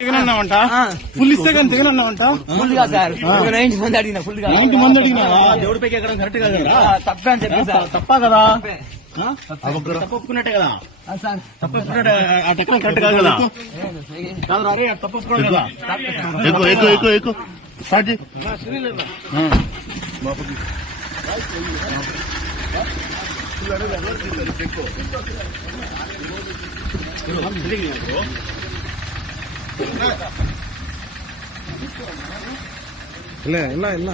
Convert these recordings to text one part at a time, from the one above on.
దిగనన్నావంట full ఇస్తే కానీ దిగనన్నావంట full గా సార్ 90 మంది అడిగిన ఫుల్ గా 90 మంది అడిగినావా? దేవుడి పైకి ఎక్కడం కరెక్ట్ కాదు కదా, తప్పే అని చెప్పి సార్. తప్ప కదా, తప్పు ఒప్పుకున్నట్టే కదా, తప్పు ఒప్పుకున్నట్టే. ఆ టెక్నిక్ కరెక్ట్ కాదు కదా, కాదు రా రే, తప్పు ఒప్పుకోవాలి కదా. ఎక్కువ ఎక్కువ ఎక్కువ ఎక్కువ స్టార్ట్ చేయి. இல்ல இல்ல இல்ல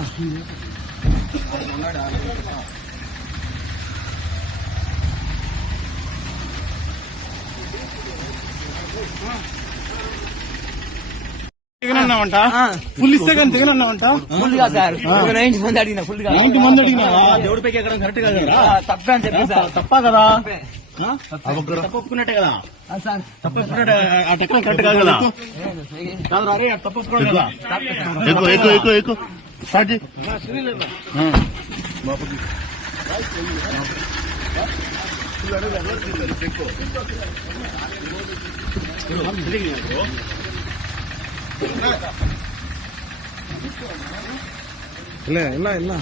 దిగనన్నావంట ఫుల్ ఇస్తే కానీ దిగనన్నావంట ఫుల్ గా సార్ 90 మంది అడిగిన ఫుల్ గా 90 మంది అడిగినావా? దేవుడి పైకి ఎక్కడం కరెక్ట్ కాదు కదా, తప్పే అని చెప్పి సార్. తప్ప కదా, తప్పు ఒప్పుకున్నట్టే కదా, తప్పు ఒప్పుకున్నట్టే. ఆ టెక్నిక్ కరెక్ట్ కాదు కదా, కాదు రా రే, తప్పు ఒప్పుకోవాలి కదా. ఎక్కువ ఎక్కువ ఎక్కువ ఎక్కువ స్టార్ట్ చేయి. இல்ல இல்ல இல்ல